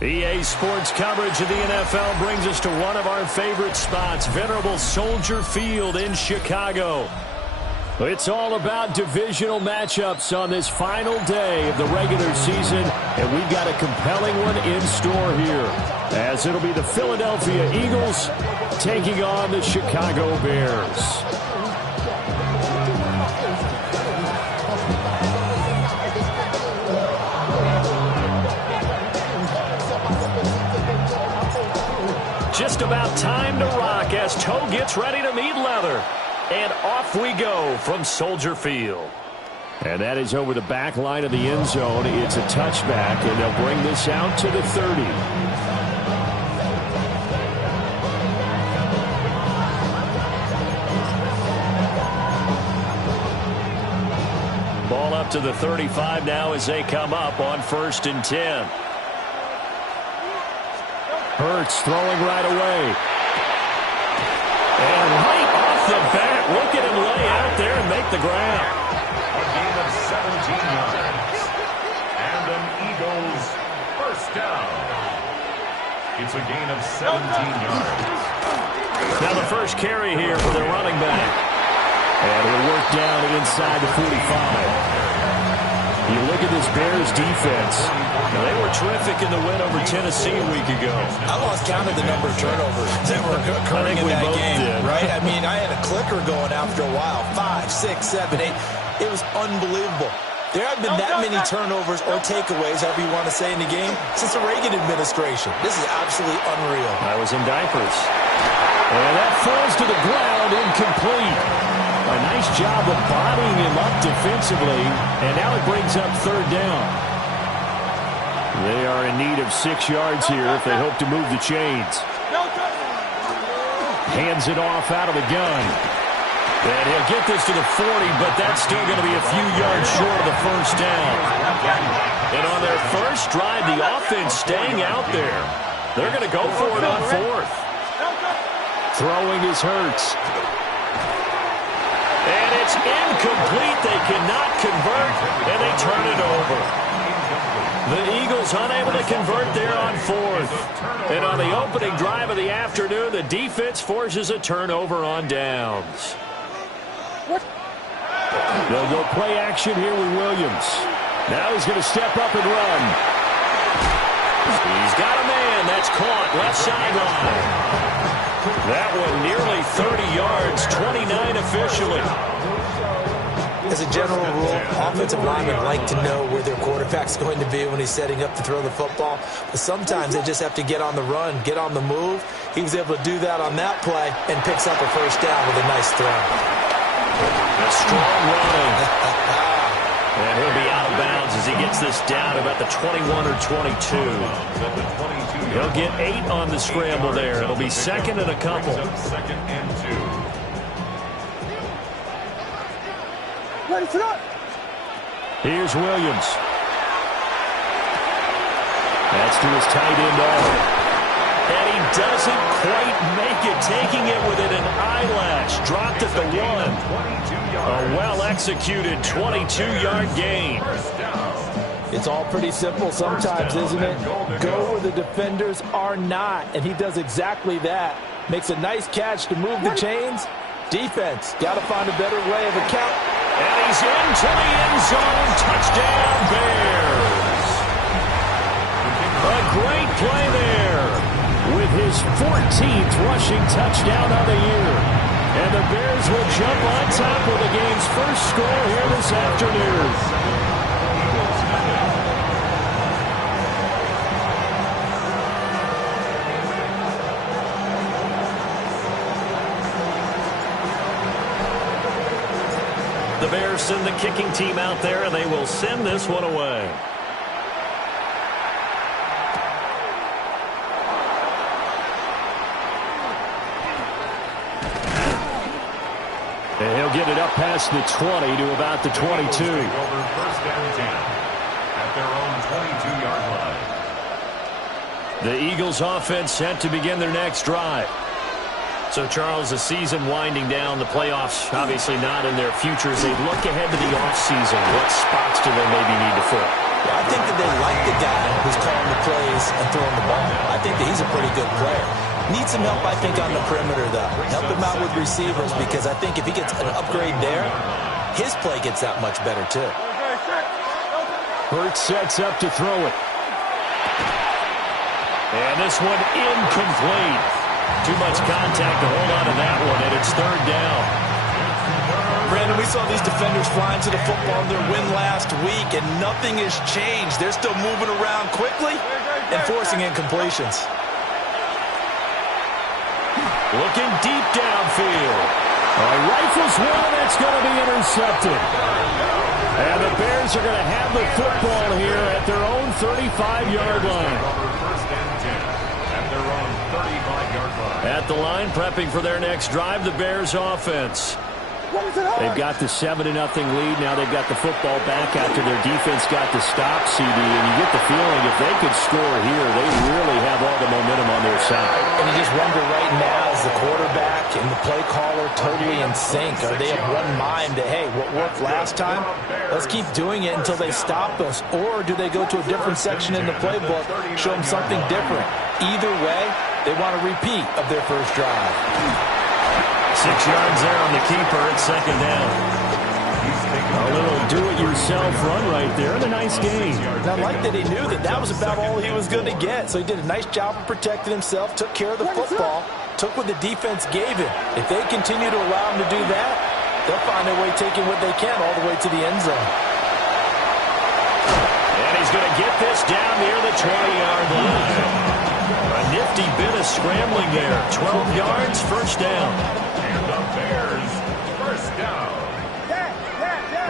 EA Sports coverage of the NFL brings us to one of our favorite spots, venerable Soldier Field in Chicago. It's all about divisional matchups on this final day of the regular season, and we've got a compelling one in store here, as it'll be the Philadelphia Eagles taking on the Chicago Bears. Just about time to rock as toe gets ready to meet leather. And off we go from Soldier Field. And that is over the back line of the end zone. It's a touchback, and they'll bring this out to the 30. Ball up to the 35 now as they come up on 1st and 10. Hurts throwing right away. And right off the bat, look at him lay out there and make the grab. A gain of 17 yards. And an Eagles first down. It's a gain of 17 yards. Now the first carry here for their running back. And it'll work down inside the 45. You look at this Bears defense. They were terrific in the win over Tennessee a week ago. I lost count of the number of turnovers that were occurring in that game, right? I mean, I had a clicker going after a while. 5, 6, 7, 8. It was unbelievable. There have been that many turnovers or takeaways, however you want to say, in the game since the Reagan administration. This is absolutely unreal. I was in diapers. And that falls to the ground, incomplete. A nice job of bodying him up defensively, and now it brings up 3rd down. They are in need of 6 yards here if they hope to move the chains. Hands it off out of the gun. And he'll get this to the 40, but that's still going to be a few yards short of the first down. And on their first drive, the offense staying out there. They're going to go for it on 4th. Throwing is Hurts. And it's incomplete. They cannot convert, and they turn it over. The Eagles unable to convert there on 4th. And on the opening drive of the afternoon, the defense forces a turnover on downs. They'll go play action here with Williams. Now he's going to step up and run. He's got a man. That's caught. Left sideline. That one nearly 30 yards, 29 officially. As a general rule, offensive linemen like to know where their quarterback's going to be when he's setting up to throw the football. But sometimes they just have to get on the run, get on the move. He was able to do that on that play and picks up a first down with a nice throw. A strong running. And he'll be out of bounds as he gets this down about the 21 or 22. He'll get 8 on the scramble there. It'll be 2nd and a couple. 2nd and 2. Ready for that. Here's Williams. That's to his tight end Auburn. And he doesn't quite make it, taking it within an eyelash. Dropped at the 1. A well-executed 22-yard gain. It's all pretty simple sometimes, isn't it? Go where the defenders are not, and he does exactly that. Makes a nice catch to move the chains. Defense, got to find a better way of account. And he's into the end zone. Touchdown, Bears. A great play there with his 14th rushing touchdown of the year. And the Bears will jump on top with the game's first score here this afternoon. The Bears send the kicking team out there, and they will send this one away. And he'll get it up past the 20 to about the 22. Over 1st and 10 at their own 22-yard line. The Eagles offense set to begin their next drive. So, Charles, the season winding down, the playoffs obviously not in their future. As they look ahead to the offseason, what spots do they maybe need to fill? I think that they like the guy who's calling the plays and throwing the ball. I think that he's a pretty good player. Needs some help, I think, on the perimeter, though. Help him out with receivers, because I think if he gets an upgrade there, his play gets that much better, too. Hurts sets up to throw it. And this one incomplete. Too much contact to hold on to that one, and it's third down. Brandon, we saw these defenders flying to the football in their win last week, and nothing has changed. They're still moving around quickly and forcing incompletions. Looking deep downfield. Rifles one, that's going to be intercepted. And the Bears are going to have the football here at their own 35-yard line. At the line, prepping for their next drive, the Bears offense. They've got the 7-0 lead. Now they've got the football back after their defense got the stop, CD. And you get the feeling if they could score here, they really have all the momentum on their side. And you just wonder right now, is the quarterback and the play caller totally in sync? Are they of one mind that, hey, what worked last time, let's keep doing it until they stop us? Or do they go to a different section in the playbook, show them something different? Either way, they want a repeat of their first drive. 6 yards there on the keeper at second down. A little do-it-yourself run right there, and a nice gain. And I like that he knew that that was about all he was going to get. So he did a nice job of protecting himself, took care of the football, took what the defense gave him. If they continue to allow him to do that, they'll find their way taking what they can all the way to the end zone. And he's going to get this down near the 20-yard line. A nifty bit of scrambling there. 12 yards, first down. And the Bears, first down.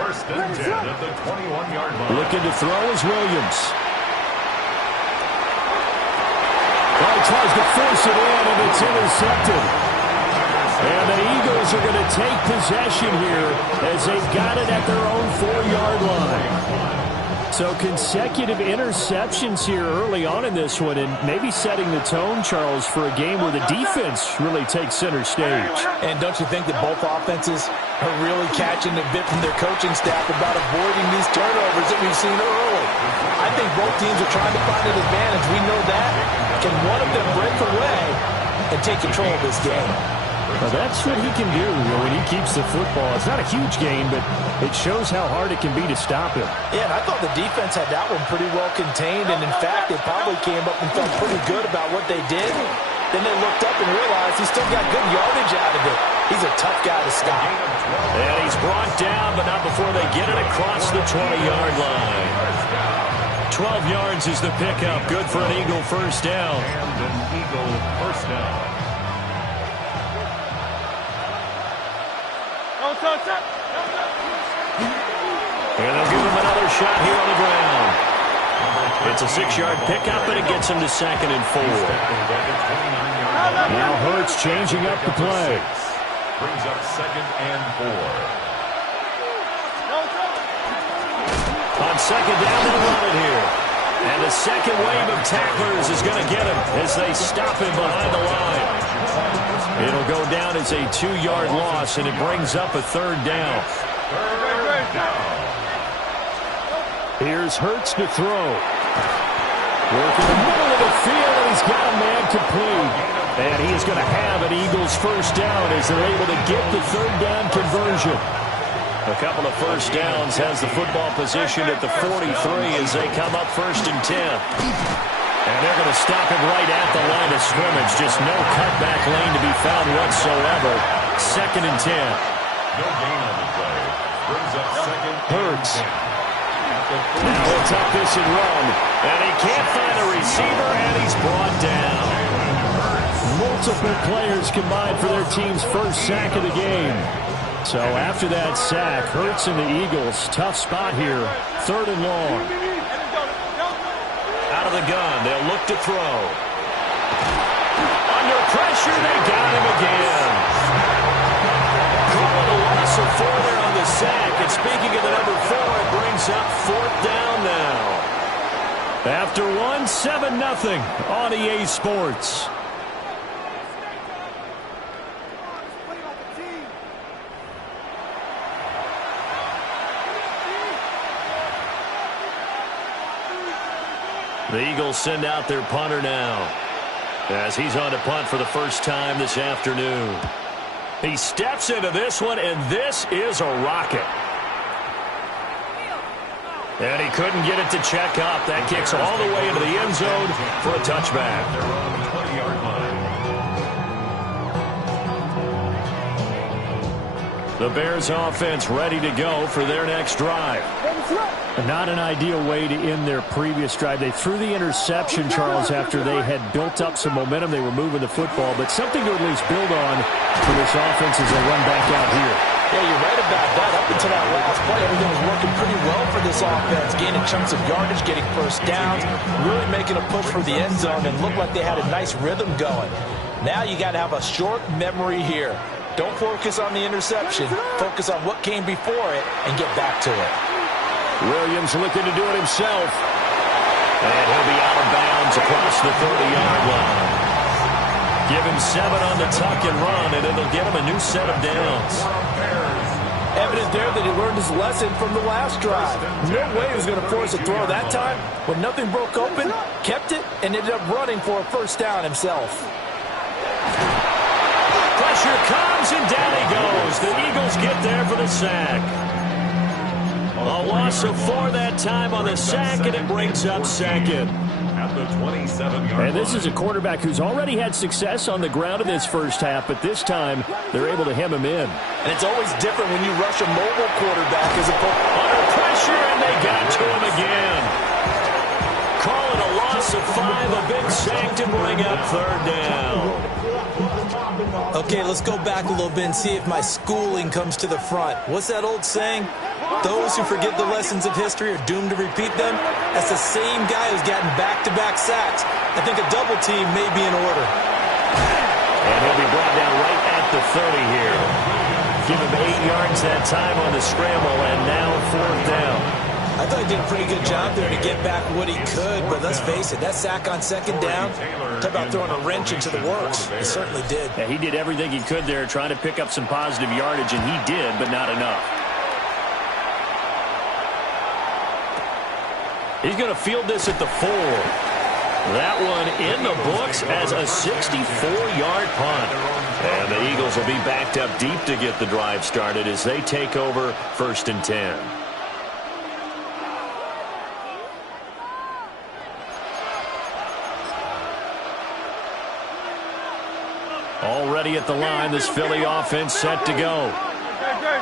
First and 10 at the 21-yard line. Looking to throw is Williams. He tries to force it in, and it's intercepted. And the Eagles are going to take possession here as they've got it at their own 4-yard line. So consecutive interceptions here early on in this one, and maybe setting the tone, Charles, for a game where the defense really takes center stage. And don't you think that both offenses are really catching a bit from their coaching staff about avoiding these turnovers that we've seen early? I think both teams are trying to find an advantage. We know that. Can one of them break away and take control of this game? Well, that's what he can do when he keeps the football. It's not a huge gain, but it shows how hard it can be to stop him. Yeah, and I thought the defense had that one pretty well contained, and in fact, they probably came up and felt pretty good about what they did. Then they looked up and realized he still got good yardage out of it. He's a tough guy to stop. And he's brought down, but not before they get it across the 20-yard line. 12 yards is the pickup. Good for an Eagle first down. And an Eagle first down. And they'll give him another shot here on the ground. It's a 6-yard pickup, and it gets him to second and 4. Now Hurts changing up the play. Brings up second and 4. On second down, they'll run it here. And the second wave of tacklers is going to get him as they stop him behind the line. It'll go down as a 2-yard loss, and it brings up a third down. Here's Hurts to throw. Working the middle of the field, and he's got a man complete. And he is going to have an Eagles first down as they're able to get the third down conversion. A couple of first downs has the football position at the 43 as they come up first and 10. And they're going to stop him right at the line of scrimmage. Just no cutback lane to be found whatsoever. Second and 10. No gain on the play. Brings up second. Hurts. Now he'll tuck this and run. And he can't find a receiver, and he's brought down. Multiple players combined for their team's first sack of the game. So after that sack, Hurts and the Eagles, tough spot here. Third and long. Out of the gun, they'll look to throw. Under pressure, they got him again. Calling a loss of 4 there on the sack. And speaking of the number 4, it brings up fourth down now. After one, 7-0 on EA Sports. The Eagles send out their punter now, as he's on to punt for the first time this afternoon. He steps into this one, and this is a rocket. And he couldn't get it to check up. That kicks all the way into the end zone for a touchback. They're on the 20-yard line. The Bears offense ready to go for their next drive. Not an ideal way to end their previous drive. They threw the interception, Charles, after they had built up some momentum. They were moving the football, but something to at least build on for this offense as they run back out here. Yeah, you're right about that. Up until that last play, everything was working pretty well for this offense, gaining chunks of yardage, getting first downs, really making a push for the end zone, and looked like they had a nice rhythm going. Now you got to have a short memory here. Don't focus on the interception. Focus on what came before it and get back to it. Williams looking to do it himself. And he'll be out of bounds across the 30-yard line. Give him 7 on the tuck and run, and it'll get him a new set of downs. Evident there that he learned his lesson from the last drive. No way he was going to force a throw that time. When nothing broke open, kept it, and ended up running for a first down himself. Pressure comes, and down he goes. The Eagles get there for the sack. A loss of 4 that time on the sack, and it brings up second. At the 27-yard And this is a quarterback who's already had success on the ground in this first half, but this time they're able to hem him in. And it's always different when you rush a mobile quarterback as opposed under pressure, and they got to him again. Calling a loss of 5, a big sack to bring up third down. Okay, let's go back a little bit and see if my schooling comes to the front. What's that old saying? Those who forget the lessons of history are doomed to repeat them. That's the same guy who's gotten back-to-back sacks. I think a double team may be in order. And he'll be brought down right at the 30 here. Give him 8 yards that time on the scramble, and now fourth down. I thought he did a pretty good job there to get back what he could, but let's face it, that sack on second down, talk about throwing a wrench into the works. He certainly did. Yeah, he did everything he could there trying to pick up some positive yardage, and he did, but not enough. He's going to field this at the 4. That one in the books as a 64-yard punt. And the Eagles will be backed up deep to get the drive started as they take over 1st and 10. Already at the line, this Philly offense set to go.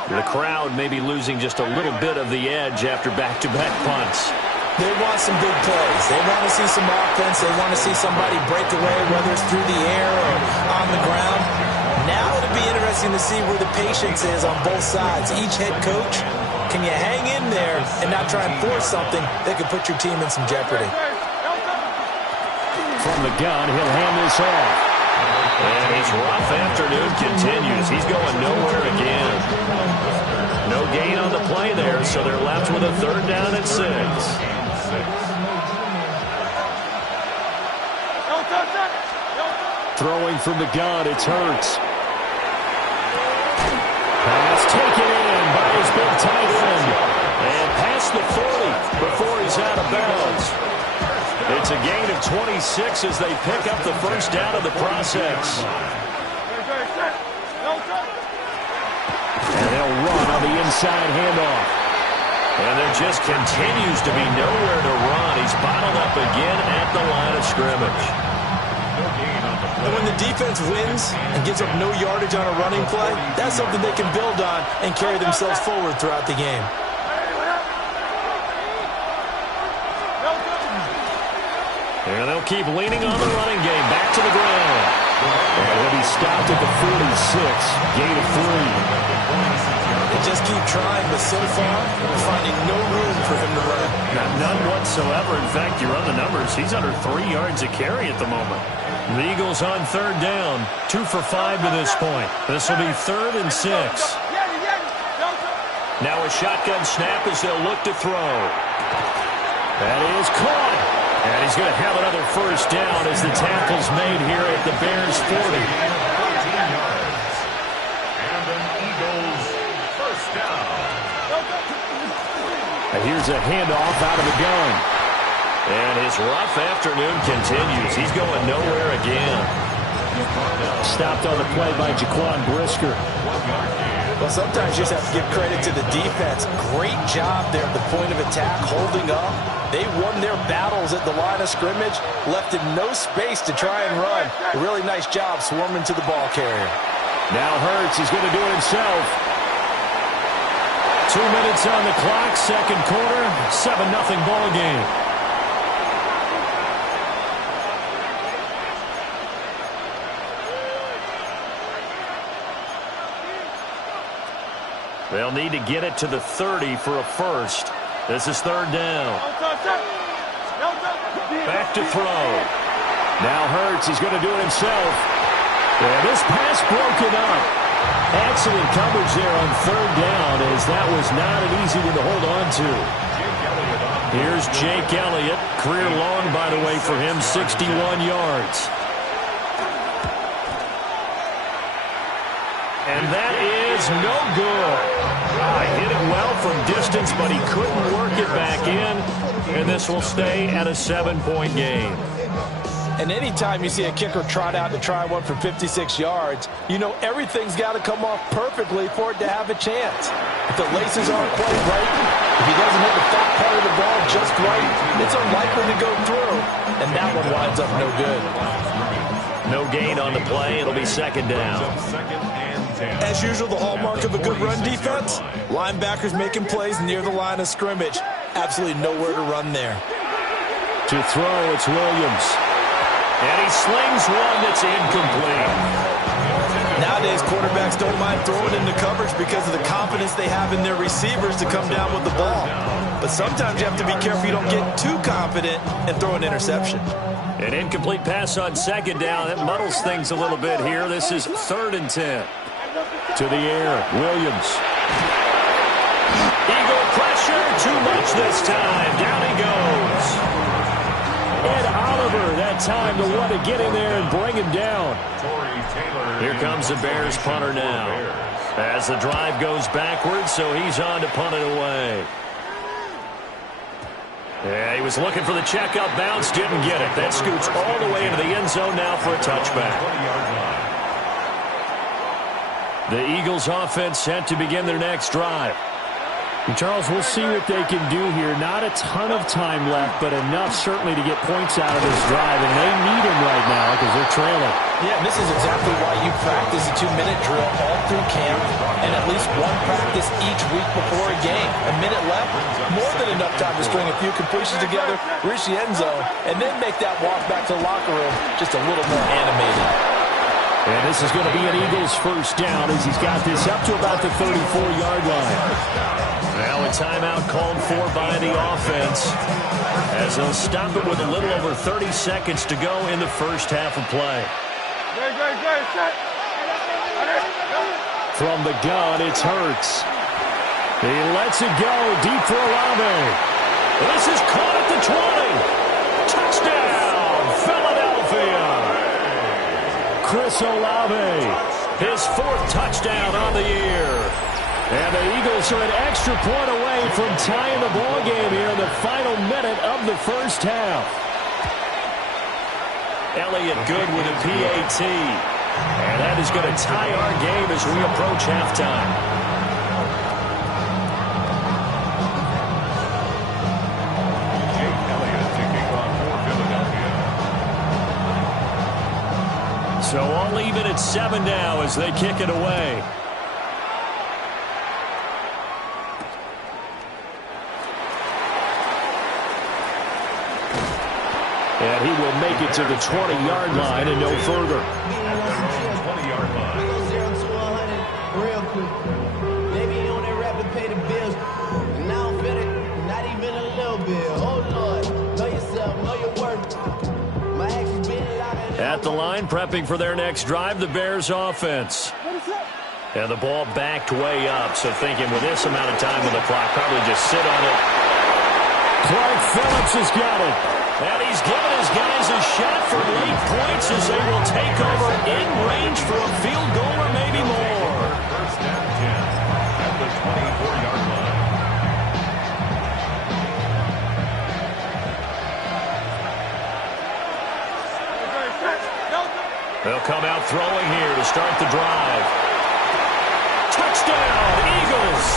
The crowd may be losing just a little bit of the edge after back-to-back punts. They want some big plays. They want to see some offense. They want to see somebody break away, whether it's through the air or on the ground. Now it'll be interesting to see where the patience is on both sides. Each head coach, can you hang in there and not try and force something that could put your team in some jeopardy? From the gun, he'll hand this off. And his rough afternoon continues. He's going nowhere again. No gain on the play there, so they're left with a 3rd down and 6. Throwing from the gun, it's Hurts. Pass taken in by his big tight end. And past the 40 before he's out of bounds. It's a gain of 26 as they pick up the first down of the process. And they'll run on the inside handoff. And there just continues to be nowhere to run. He's bottled up again at the line of scrimmage. And when the defense wins and gives up no yardage on a running play, that's something they can build on and carry themselves forward throughout the game. And they'll keep leaning on the running game. Back to the ground. And he'll be stopped at the 46. Gain of 3. They just keep trying, but so far, we're finding no room for him to run. None whatsoever. In fact, you run the numbers. He's under 3 yards a carry at the moment. The Eagles on 3rd down. 2 for 5 to this point. This will be 3rd and 6. Now a shotgun snap as they'll look to throw. That is caught. And he's going to have another first down as the tackle's made here at the Bears 40. And an Eagles first down. And here's a handoff out of the gun. And his rough afternoon continues. He's going nowhere again. Stopped on the play by Jaquan Brisker. Well, sometimes you just have to give credit to the defense. Great job there at the point of attack, holding up. They won their battles at the line of scrimmage, left in no space to try and run. A really nice job swarming to the ball carrier. Now Hurts is going to do it himself. 2 minutes on the clock, second quarter, 7-0 ball game. They'll need to get it to the 30 for a first. This is third down. Back to throw. Now Hurts is going to do it himself. And this pass broken up. Excellent coverage there on third down, as that was not an easy one to hold on to. Here's Jake Elliott. Career long, by the way, for him, 61 yards. And that is no good. Hit it well from distance, but he couldn't work it back in. And this will stay at a 7-point game. And anytime you see a kicker trot out to try one for 56 yards, you know everything's got to come off perfectly for it to have a chance. If the laces aren't quite right, if he doesn't hit the fat part of the ball just right, it's unlikely to go through. And that one winds up no good. No gain on the play. It'll be second down. As usual, the hallmark of a good run defense, linebackers making plays near the line of scrimmage. Absolutely nowhere to run there. To throw, it's Williams. And he slings one that's incomplete. Nowadays, quarterbacks don't mind throwing into coverage because of the confidence they have in their receivers to come down with the ball. But sometimes you have to be careful you don't get too confident and throw an interception. An incomplete pass on second down. That muddles things a little bit here. This is 3rd and 10. To the air, Williams. Eagle pressure, too much this time. Down he goes. Ed Oliver, that time to want to get in there and bring him down. Here comes the Bears punter now. As the drive goes backwards, so he's on to punt it away. Yeah, he was looking for the checkup bounce, didn't get it. That scoots all the way into the end zone now for a touchback. The Eagles offense set to begin their next drive. And Charles, we'll see what they can do here. Not a ton of time left, but enough certainly to get points out of this drive. And they need him right now because they're trailing. Yeah, and this is exactly why you practice a 2-minute drill all through camp and at least one practice each week before a game. A minute left, more than enough time to string a few completions together, reach the end zone, and then make that walk back to the locker room just a little more animated. And this is going to be an Eagles first down as he's got this up to about the 34-yard line. Now a timeout called for by the offense as they'll stop it with a little over 30 seconds to go in the first half of play. From the gun, it's Hurts. He lets it go deep for Olave. This is caught at the 20. Touchdown, Philadelphia. Chris Olave, his 4th touchdown on the year. And the Eagles are an extra point away from tying the ball game here in the final minute of the first half. Elliott good with a PAT. And that is going to tie our game as we approach halftime. Jake Elliott taking on for Philadelphia. So all even at 7 now as they kick it away. And he will make it to the 20-yard line and no further. At the 20-yard line. Real quick. Maybe you on that rapid pay the bills. And now I'm fit it, not even a little bit. Oh, Lord. Know yourself, know your worth. My actions being loud. At the line, prepping for their next drive, the Bears offense. And the ball backed way up, so thinking with this amount of time on the clock, probably just sit on it. Clark Phillips has got it. And he's given his guys a shot for late points as they will take over in range for a field goal or maybe more. First down 10 at the 24-yard line. They'll come out throwing here to start the drive. Touchdown, Eagles!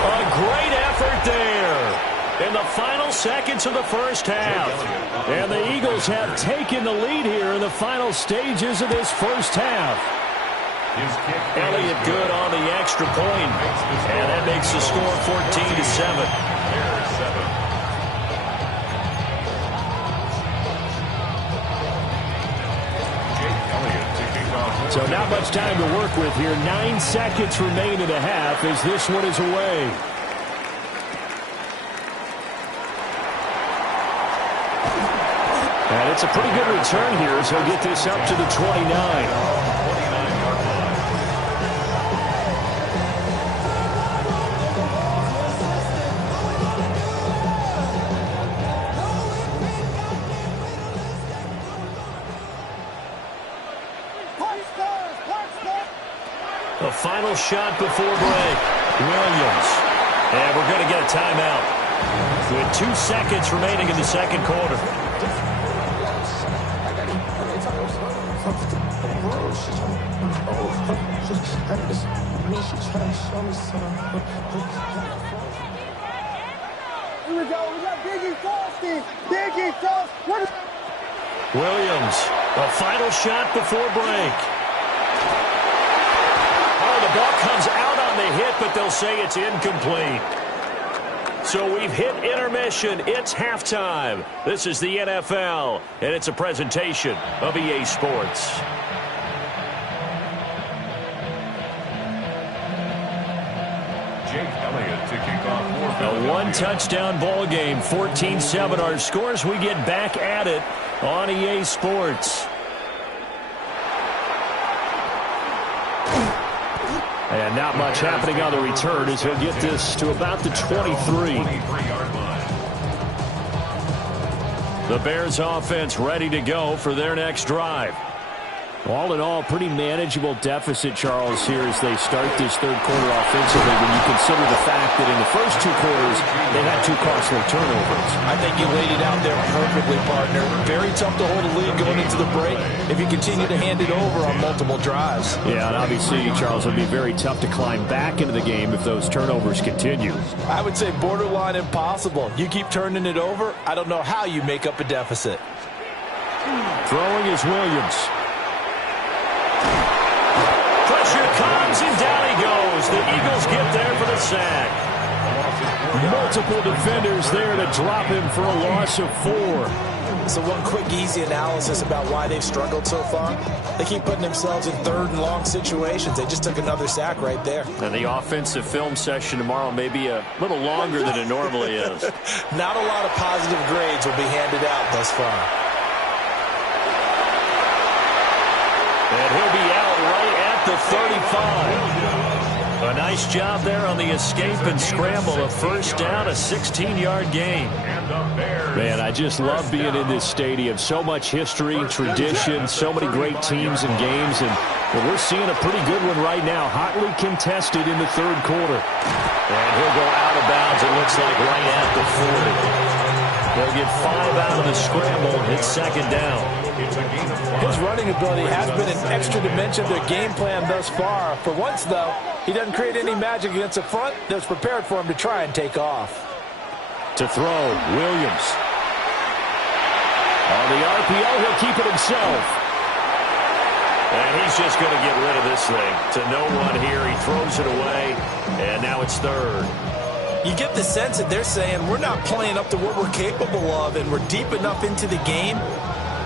A great effort there in the final seconds of the first half. And the Eagles have taken the lead here in the final stages of this first half. Elliott good on the extra point. And that makes the score 14-7. So not much time to work with here. 9 seconds remain in the half as this one is away. And it's a pretty good return here as he'll get this up to the 29. The final shot before break. Williams. And we're going to get a timeout with 2 seconds remaining in the second quarter. Here we go. We got Biggie Frosty. Biggie Frosty. Williams. The final shot before break. The ball comes out on the hit, but they'll say it's incomplete. So we've hit intermission. It's halftime. This is the NFL, and it's a presentation of EA Sports. Jake Elliott to kick off. A one-touchdown ball game, 14-7 our scores. We get back at it on EA Sports. And not much happening on the return as he'll get this to about the 23. The Bears offense ready to go for their next drive. All in all, pretty manageable deficit, Charles, here as they start this third quarter offensively when you consider the fact that in the first 2 quarters, they had 2 costly turnovers. I think you laid it out there perfectly, partner. Very tough to hold a lead going into the break if you continue to hand it over on multiple drives. Yeah, and obviously, Charles, it would be very tough to climb back into the game if those turnovers continue. I would say borderline impossible. You keep turning it over, I don't know how you make up a deficit. Throwing is Williams. Pressure comes, and down he goes. The Eagles get there for the sack. Multiple defenders there to drop him for a loss of 4. So one quick, easy analysis about why they've struggled so far. They keep putting themselves in third and long situations. They just took another sack right there. And the offensive film session tomorrow may be a little longer than it normally is. Not a lot of positive grades will be handed out thus far. And he'll be out right at the 35. A nice job there on the escape and scramble. A first down, a 16-yard gain. Man, I just love being in this stadium. So much history, tradition, so many great teams and games. And we're seeing a pretty good one right now. Hotly contested in the third quarter. And he'll go out of bounds, it looks like, right at the 40. They'll get 5 out of the scramble. It's second down. His running ability has been an extra dimension of their game plan thus far. For once, though, he doesn't create any magic against the front that's prepared for him to try and take off. To throw, Williams. On the RPO, he'll keep it himself. And he's just going to get rid of this thing. To no one here, he throws it away, and now it's third. You get the sense that they're saying we're not playing up to what we're capable of, and we're deep enough into the game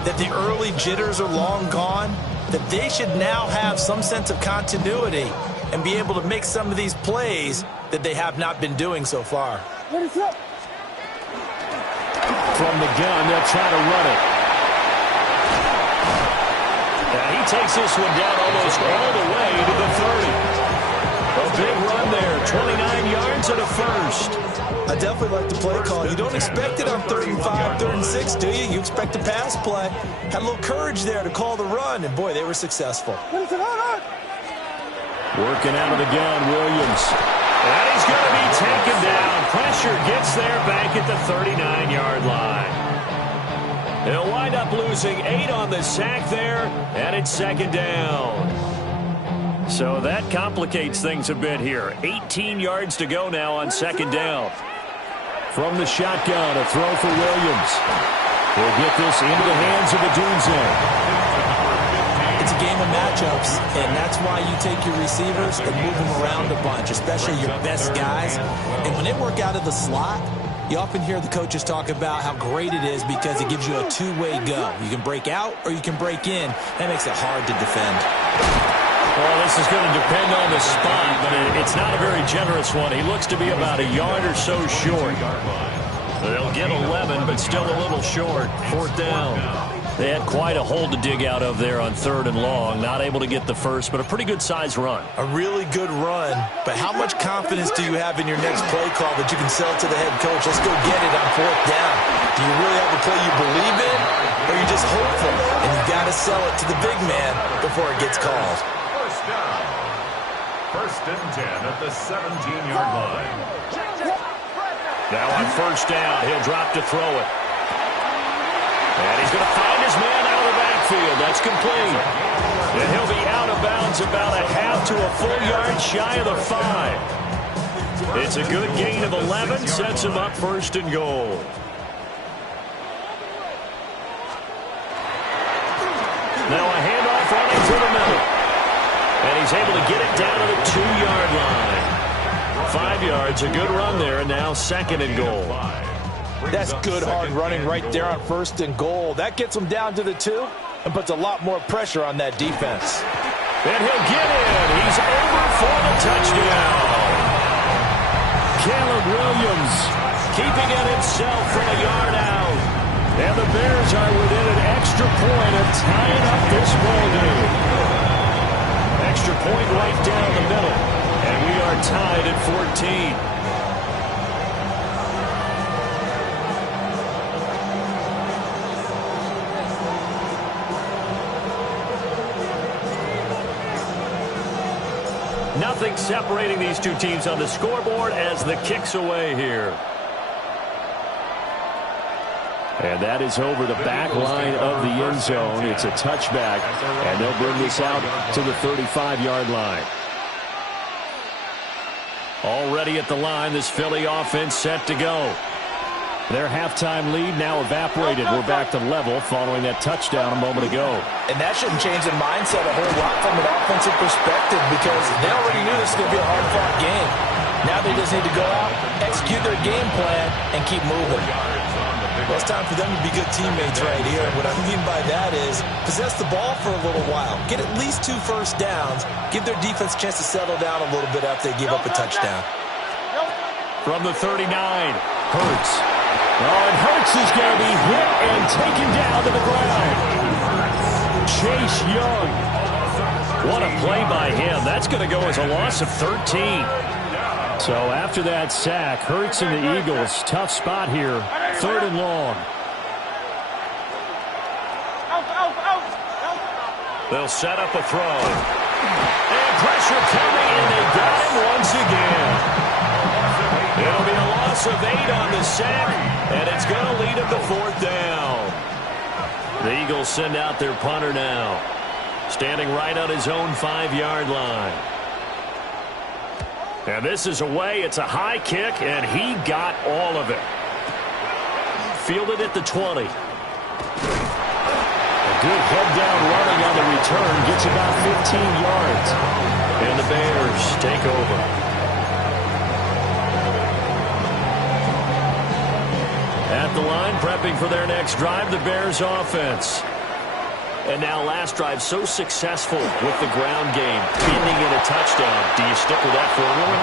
that the early jitters are long gone, that they should now have some sense of continuity and be able to make some of these plays that they have not been doing so far. What is up? From the gun, they'll try to run it. And he takes this one down almost all the way to the 30. A big run there, 29 yards and a first. I definitely like the play call. You don't expect it on 3rd and 5, 3rd and 6, do you? You expect a pass play. Had a little courage there to call the run, and boy, they were successful. Working out of the gun, Williams. And he's going to be taken down. Pressure gets there back at the 39-yard line. He'll wind up losing 8 on the sack there, and it's second down. So that complicates things a bit here. 18 yards to go now on second down. From the shotgun, a throw for Williams. He'll get this into the hands of Odunze. It's a game of matchups, and that's why you take your receivers and move them around a bunch, especially your best guys. And when they work out of the slot, you often hear the coaches talk about how great it is because it gives you a two-way go. You can break out or you can break in. That makes it hard to defend. Well, this is going to depend on the spot, but it's not a very generous one. He looks to be about a yard or so short. They'll get 11, but still a little short. Fourth down. They had quite a hole to dig out of there on 3rd and long. Not able to get the first, but a pretty good-sized run. A really good run, but how much confidence do you have in your next play call that you can sell to the head coach? Let's go get it on 4th down. Do you really have a play you believe in, or are you just hopeful? And you've got to sell it to the big man before it gets called. First down. 1st and 10 at the 17-yard line. Now on 1st down, he'll drop to throw it. And he's going to find his man out of the backfield. That's complete. And he'll be out of bounds about a half to a full yard shy of the 5. It's a good gain of 11. Sets him up 1st and goal. Now a handoff running through the middle. And he's able to get it down to the 2-yard line. 5 yards, a good run there, and now 2nd and goal. That's good hard running right there on 1st and goal. That gets him down to the 2 and puts a lot more pressure on that defense. And he'll get in. He's over for the touchdown. Caleb Williams keeping it himself from a yard out. And the Bears are within an extra point of tying up this ball game. Extra point right down the middle. And we are tied at 14. Nothing separating these two teams on the scoreboard as the kick's away here. And that is over the back line of the end zone. It's a touchback, and they'll bring this out to the 35-yard line. Already at the line, this Philly offense set to go. Their halftime lead now evaporated. We're back to level following that touchdown a moment ago. And that shouldn't change the mindset a whole lot from an offensive perspective because they already knew this was going to be a hard-fought game. Now they just need to go out, execute their game plan, and keep moving. Well, it's time for them to be good teammates right here. What I mean by that is possess the ball for a little while. Get at least 2 first downs. Give their defense a chance to settle down a little bit after they give up a touchdown. From the 39, Hurts. Oh, and Hurts is going to be hit and taken down to the ground. Chase Young. What a play by him. That's going to go as a loss of 13. So after that sack, Hurts and the Eagles, tough spot here. 3rd and long. They'll set up a throw. And pressure coming, and they got him once again. It'll be a loss of 8 on the sack, and it's going to lead him to 4th down. The Eagles send out their punter now, standing right on his own 5-yard line. And this is away. It's a high kick, and he got all of it. Fielded at the 20. A good head-down running on the return. Gets about 15 yards. And the Bears take over. At the line, prepping for their next drive, the Bears offense. And now last drive so successful with the ground game, ending in a touchdown. Do you stick with that formula?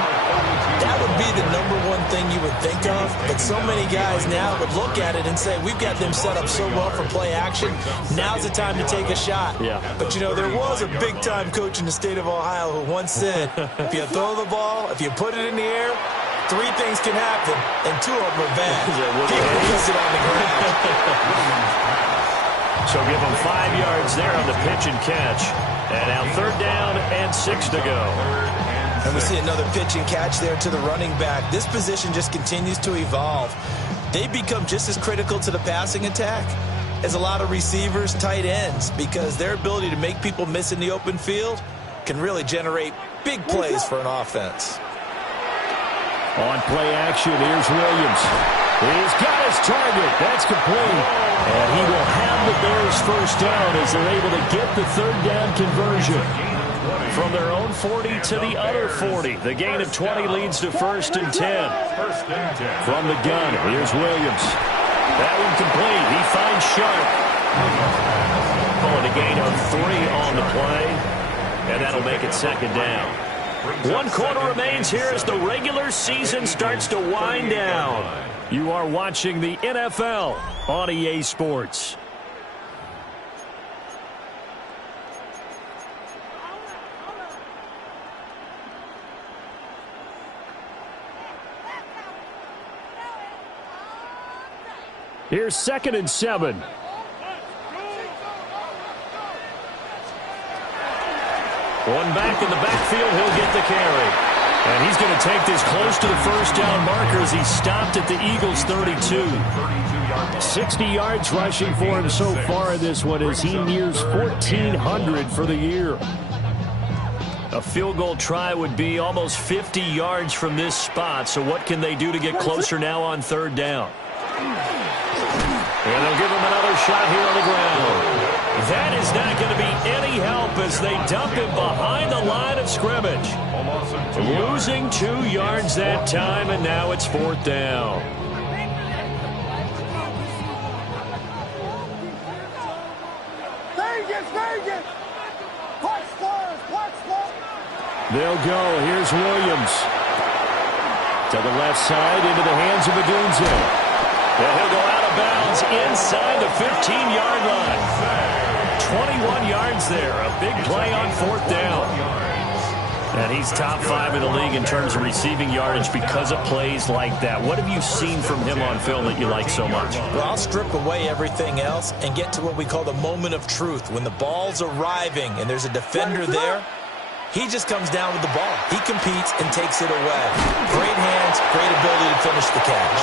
That would be the #1 thing you would think of, but so many guys now would look at it and say, we've got them set up so well for play action. Now's the time to take a shot. Yeah. But, you know, there was a big-time coach in the state of Ohio who once said, if you throw the ball, if you put it in the air, 3 things can happen, and 2 of them are bad. People puts it on the ground. So give them 5 yards there on the pitch and catch. And now 3rd down and 6 to go. And we see another pitch and catch there to the running back. This position just continues to evolve. They become just as critical to the passing attack as a lot of receivers, tight ends, because their ability to make people miss in the open field can really generate big plays for an offense. On play action, here's Williams. He's got his target. That's complete. And he will have the Bears first down as they're able to get the third down conversion. From their own 40 to the other 40. The gain of 20 leads to 1st and 10. From the gun, here's Williams. That one complete. He finds Sharp. Pulling a gain of 3 on the play. And that'll make it 2nd down. 1 quarter remains here as the regular season starts to wind down. You are watching the NFL on EA Sports. Here's 2nd and 7. One back in the backfield, he'll get the carry. And he's going to take this close to the first down marker as he stopped at the Eagles' 32. 60 yards rushing for him so far in this one as he nears 1,400 for the year. A field goal try would be almost 50 yards from this spot, so what can they do to get closer now on 3rd down? And they'll give him another shot here on the ground. That is not going to be any help as they dump him behind the line of scrimmage. Losing 2 yards that time, and now it's 4th down. Vegas! Watch. They'll go. Here's Williams. To the left side, into the hands of Odunze. And he'll go out of bounds inside the 15-yard line. 21 yards there. A big play on 4th down. And he's top 5 in the league in terms of receiving yardage because of plays like that. What have you seen from him on film that you like so much? Well, I'll strip away everything else and get to what we call the moment of truth. When the ball's arriving and there's a defender there, he just comes down with the ball. He competes and takes it away. Great hands, great ability to finish the catch.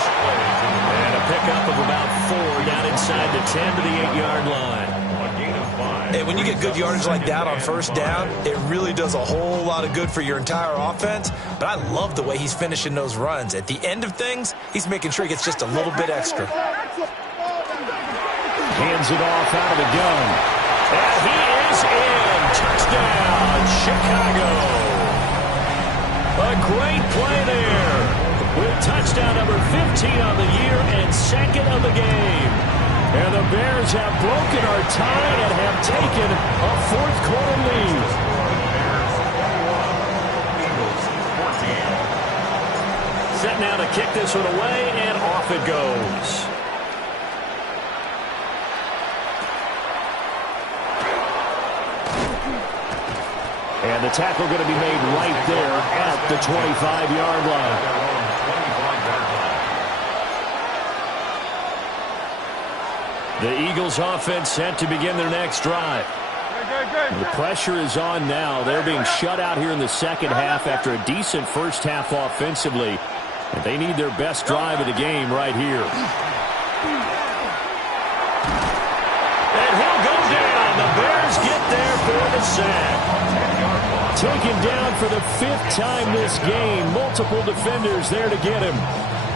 And a pickup of about 4 down inside the 10 to the 8-yard line. And when you get good yardage like that on 1st down, it really does a whole lot of good for your entire offense. But I love the way he's finishing those runs. At the end of things, he's making sure he gets just a little bit extra. Hands it off out of the gun. And he is in. Touchdown, Chicago. A great play there. With touchdown number 15 on the year and 2nd of the game. And the Bears have broken our tie and have taken a 4th quarter lead. Set now to kick this one away, and off it goes. And the tackle going to be made right there at the 25-yard line. The Eagles offense set to begin their next drive. The pressure is on now. They're being shut out here in the 2nd half after a decent 1st half offensively. And they need their best drive of the game right here. And he'll go down. The Bears get there for the sack. Taken down for the 5th time this game. Multiple defenders there to get him.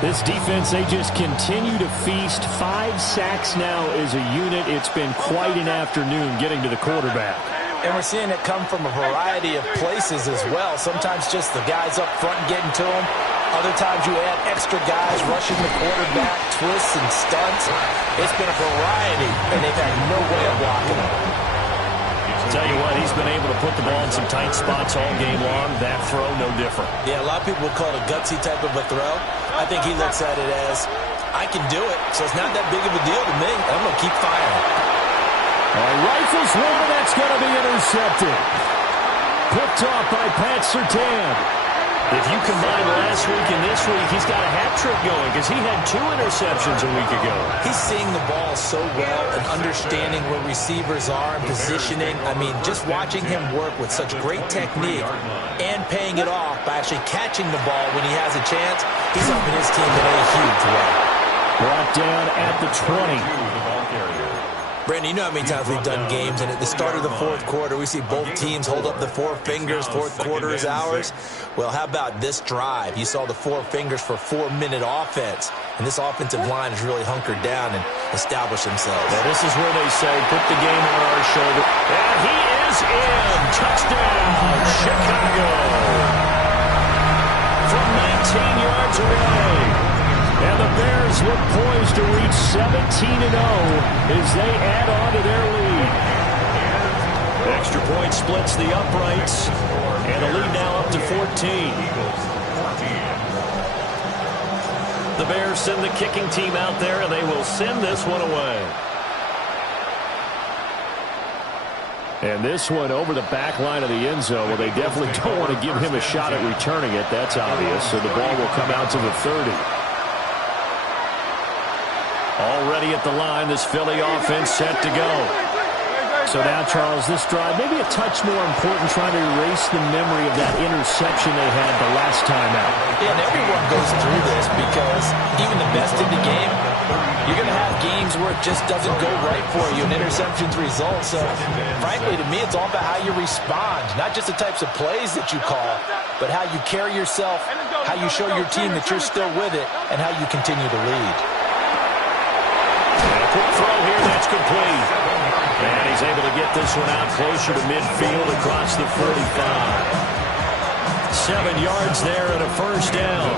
This defense, they just continue to feast. 5 sacks now as a unit. It's been quite an afternoon getting to the quarterback. And we're seeing it come from a variety of places as well. Sometimes just the guys up front getting to him. Other times you add extra guys rushing the quarterback, twists and stunts. It's been a variety, and they've had no way of blocking him. Tell you what, he's been able to put the ball in some tight spots all game long. That throw, no different. Yeah, a lot of people would call it a gutsy type of a throw. I think he looks at it as, I can do it, so it's not that big of a deal to me. I'm going to keep firing. Rifles one, that's going to be intercepted. Picked off by Pat Surtain. If you combine last week and this week, he's got a hat trick going because he had 2 interceptions a week ago. He's seeing the ball so well and understanding where receivers are and positioning. I mean, just watching him work with such great technique and paying it off by actually catching the ball when he has a chance, he's helping his team in a huge way. Brought down at the 20. Brandon, you know how many times we've done games, and at the start of the fourth quarter, we see both teams hold up the four fingers, fourth quarter is ours. Well, how about this drive? You saw the four fingers for 4-minute offense, and this offensive line has really hunkered down and established themselves. Yeah, this is where they say, put the game on our shoulder. And he is in. Touchdown, Chicago. From 19 yards away. And the Bears look poised to reach 17-0 as they add on to their lead. Extra point splits the uprights, and the lead now up to 14. The Bears send the kicking team out there, and they will send this one away. And this one over the back line of the end zone. Well, they definitely don't want to give him a shot at returning it. That's obvious. So the ball will come out to the 30. Already at the line, this Philly offense set to go. So now, Charles, this drive maybe a touch more important, trying to erase the memory of that interception they had the last time out. Yeah, and everyone goes through this because even the best in the game, you're going to have games where it just doesn't go right for you, and interceptions result. So, frankly, to me, it's all about how you respond, not just the types of plays that you call, but how you carry yourself, how you show your team that you're still with it, and how you continue to lead. And a quick throw here, that's complete. And he's able to get this one out closer to midfield across the 45. 7 yards there and a first down.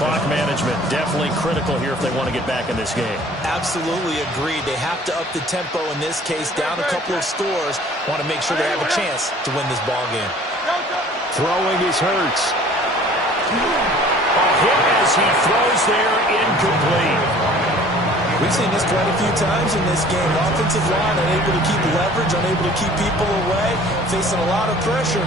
Clock management definitely critical here if they want to get back in this game. Absolutely agreed. They have to up the tempo in this case, down a couple of scores. Want to make sure they have a chance to win this ball game. Throwing is Hurts. A hit as he throws there, incomplete. We've seen this quite a few times in this game. Offensive line unable to keep leverage, unable to keep people away, facing a lot of pressure.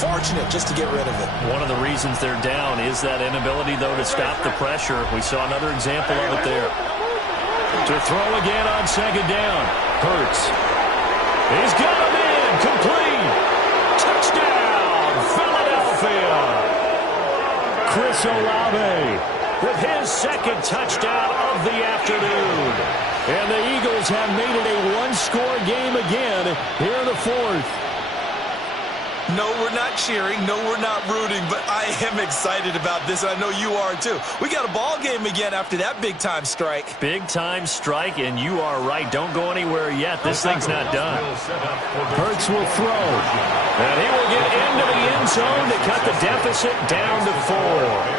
Fortunate just to get rid of it. One of the reasons they're down is that inability, though, to stop the pressure. We saw another example of it there. To throw again on second down. Hurts. He's got him in. Complete. Touchdown, Philadelphia. Chris Olave with his second touchdown of the afternoon. And the Eagles have made it a one-score game again here in the fourth. No, we're not cheering. No, we're not rooting. But I am excited about this, and I know you are too. We got a ball game again after that big-time strike. Big-time strike, and you are right. Don't go anywhere yet. This thing's not done. Hurts will throw. And he will get into the end zone to cut the deficit down to 4.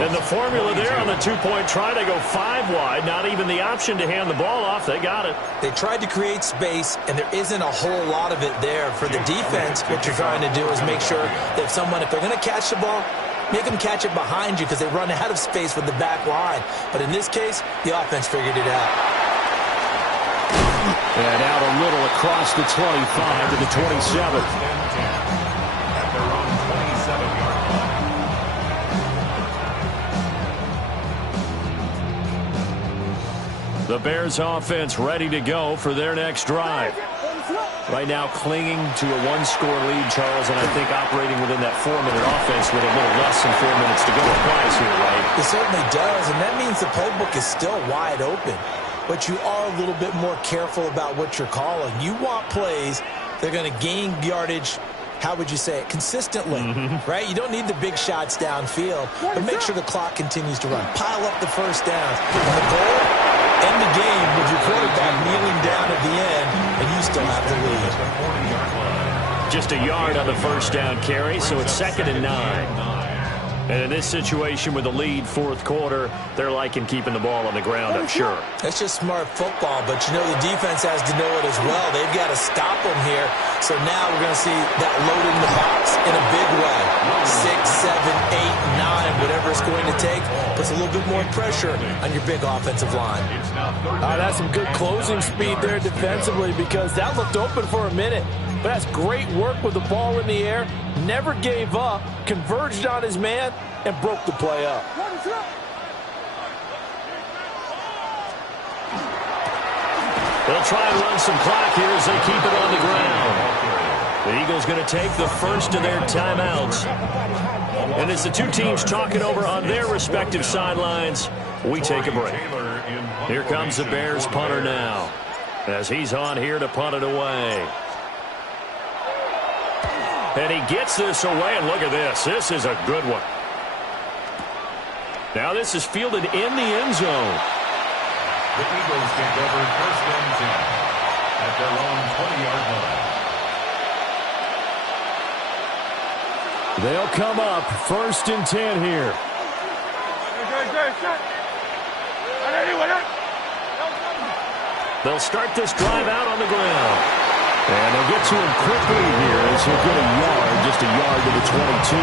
And the formula there on the two-point try to go 5 wide. Not even the option to hand the ball off. They got it. They tried to create space, and there isn't a whole lot of it there. For the defense, what you're trying to do is make sure that if they're going to catch the ball, make them catch it behind you because they run out of space with the back line. But in this case, the offense figured it out. And out a little across the 25 to the 27. The Bears offense ready to go for their next drive. Right now clinging to a one-score lead, Charles, and I think operating within that 4-minute offense with a little less than 4 minutes to go applies here, right? It certainly does, and that means the playbook is still wide open. But you are a little bit more careful about what you're calling. You want plays that are going to gain yardage, how would you say it, consistently, right? You don't need the big shots downfield, but make sure the clock continues to run. Pile up the first downs. And the goal, end the game with your quarterback kneeling down at the end, and you still have the lead. Just a yard on the first down carry, so it's 2nd and 9. And in this situation with the lead, fourth quarter, they're liking keeping the ball on the ground, I'm sure. That's just smart football, but you know the defense has to know it as well. They've got to stop them here. So now we're going to see that loading the box in a big way. 6, 7, 8, 9, whatever it's going to take, puts a little bit more pressure on your big offensive line. That's some good closing speed there defensively because that looked open for a minute. But that's great work with the ball in the air. Never gave up, converged on his man, and broke the play up. They'll try and run some clock here as they keep it on the ground. The Eagles going to take the first of their timeouts. And as the two teams talking over on their respective sidelines, We take a break. Here comes the Bears punter now, as he's on here to punt it away. And he gets this away, and look at this. This is a good one. Now this is fielded in the end zone. The Eagles take over 1st and 10 at their own 20-yard line. They'll come up 1st and 10 here. They'll start this drive out on the ground. And they'll get to him quickly here as he'll get a yard, just a yard to the 22.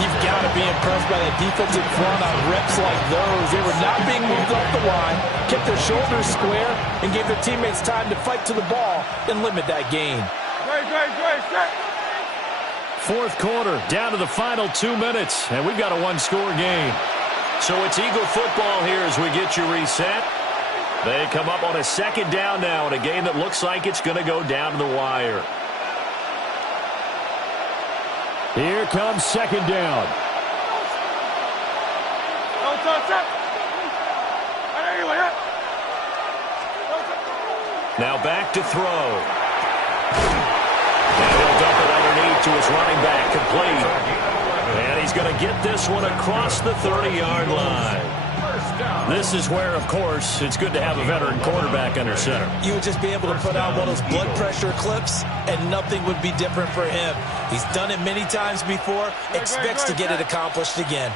You've got to be impressed by that defensive front on reps like those. They were not being moved up the line, kept their shoulders square, and gave their teammates time to fight to the ball and limit that gain. Fourth quarter, down to the final 2 minutes, and we've got a one-score game. So it's Eagle football here as we get you reset. They come up on a 2nd down now in a game that looks like it's going to go down to the wire. Here comes 2nd down. Now back to throw. And he'll dump it underneath to his running back, complete. And he's going to get this one across the 30-yard line. This is where, of course, it's good to have a veteran quarterback under center. You would just be able to put on one of those blood pressure clips, and nothing would be different for him. He's done it many times before, expects to get it accomplished again.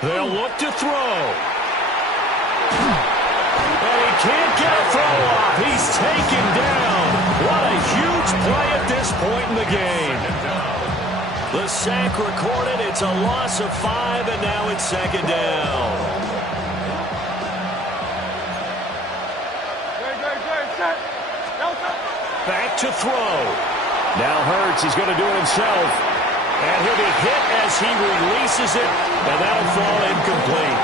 They'll look to throw. And he can't get a throw off. He's taken down. What a huge play at this point in the game. The sack recorded. It's a loss of 5, and now it's 2nd down. Back to throw. Now Hurts is going to do it himself. And he'll be hit as he releases it, and that'll fall incomplete.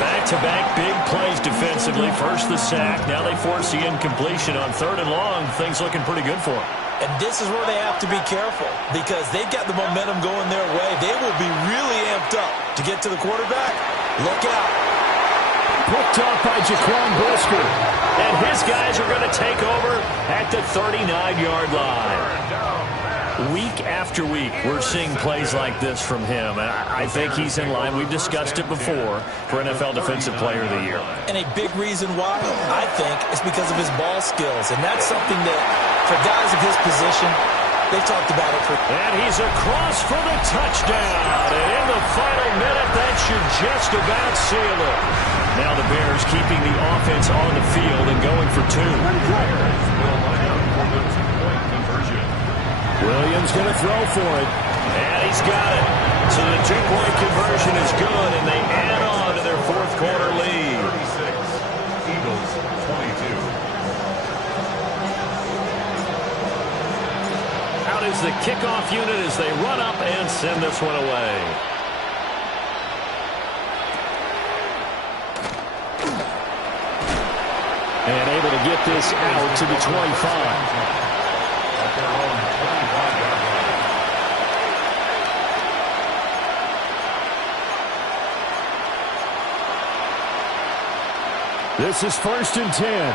Back-to-back big plays defensively. First the sack. Now they force the incompletion on 3rd and long. Things looking pretty good for them. And this is where they have to be careful because they've got the momentum going their way. They will be really amped up to get to the quarterback. Look out. Picked up by Jaquan Brisker. And his guys are going to take over at the 39-yard line. Week after week, we're seeing plays like this from him. And I think he's in line. We've discussed it before for NFL Defensive Player of the Year. And a big reason why, I think, is because of his ball skills. And that's something that, for guys of his position, they've talked about it for. And he's across for the touchdown. And in the final minute, that should just about seal it. Now the Bears keeping the offense on the field and going for 2. Williams going to throw for it. And he's got it. So the 2-point conversion is good, and they add on to their 4th quarter lead. 36, Eagles 22. Out is the kickoff unit as they run up and send this one away. And able to get this out to the 25. This is 1st and 10.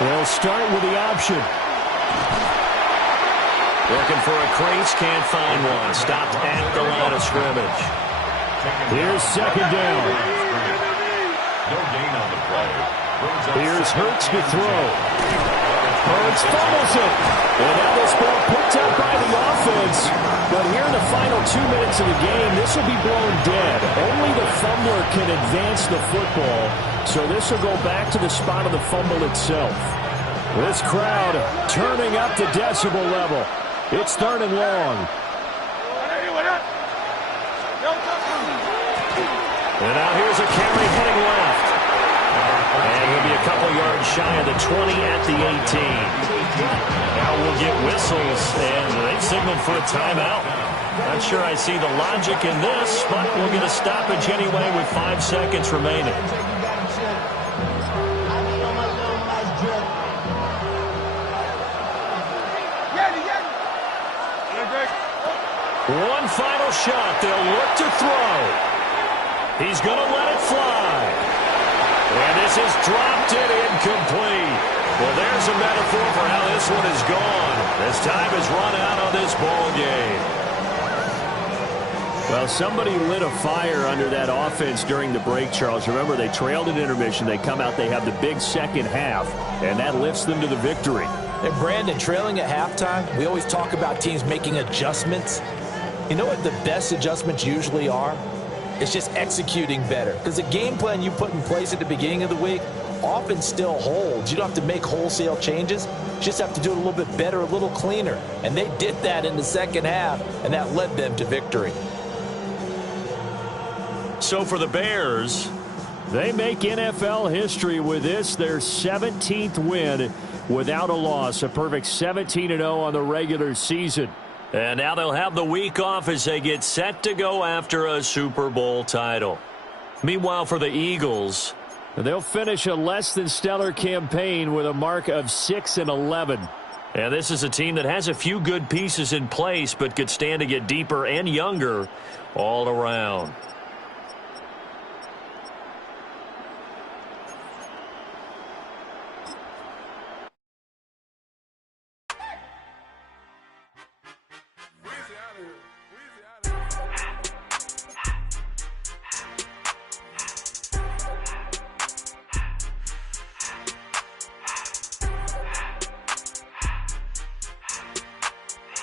They'll start with the option. Looking for a crease, can't find one. Stopped at the line of scrimmage. Here's 2nd down. No gain on the play. Here's Hurts to throw. Hurts fumbles it. And now this ball picked up by the offense. But here in the final 2 minutes of the game, this will be blown dead. Only the fumbler can advance the football. So this will go back to the spot of the fumble itself. This crowd turning up the decibel level. It's 3rd and long. And now here's a carry heading left. And he'll be a couple yards shy of the 20 at the 18. Now we'll get whistles, and they signaled for a timeout. Not sure I see the logic in this, but we'll get a stoppage anyway with 5 seconds remaining. One final shot. They'll look to throw. He's going to let it fly. And this is dropped it incomplete. Well, there's a metaphor for how this one is gone. As time has run out on this ball game. Well, somebody lit a fire under that offense during the break, Charles. Remember, they trailed at intermission. They come out, they have the big second half, and that lifts them to the victory. And Brandon, trailing at halftime, we always talk about teams making adjustments. You know what the best adjustments usually are? It's just executing better. Because the game plan you put in place at the beginning of the week often still holds. You don't have to make wholesale changes. You just have to do it a little bit better, a little cleaner. And they did that in the second half, and that led them to victory. So for the Bears, they make NFL history with this, their 17th win without a loss. A perfect 17-0 on the regular season. And now they'll have the week off as they get set to go after a Super Bowl title. Meanwhile, for the Eagles, they'll finish a less than stellar campaign with a mark of 6-11. And this is a team that has a few good pieces in place, but could stand to get deeper and younger all around.